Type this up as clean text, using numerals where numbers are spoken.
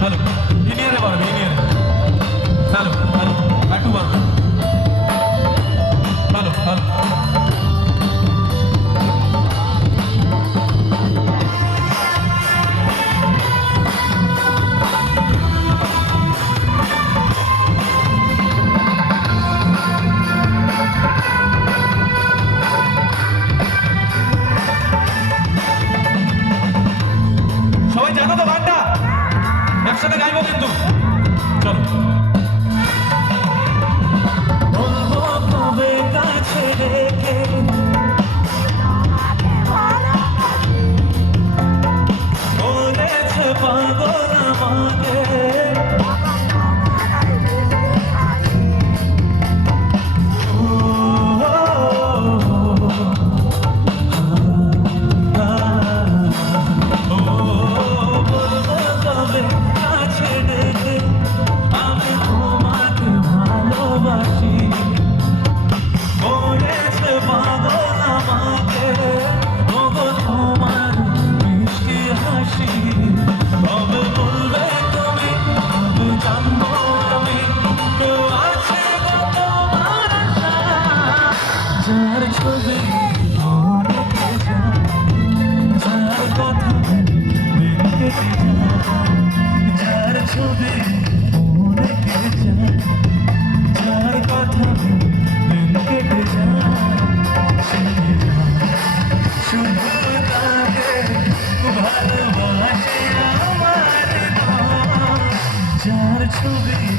hello ইনিয়ারে বাড়বে ইনিয়ারে hello hello একটু বাড়বে হ্যালো হ্যালো সবাই জানো তো গানটা একসাথে গাইবো কিন্তু চলো বলবো কবে কাছে রেখে বলেছে পাগল আমাকে যার ছবি মনে কেটে যার কথা দিন কেটে যার ছবি মনে কেটে যার কথা দিন কেটে শুধু তাকে ভালোবাসে আমার যার ছবি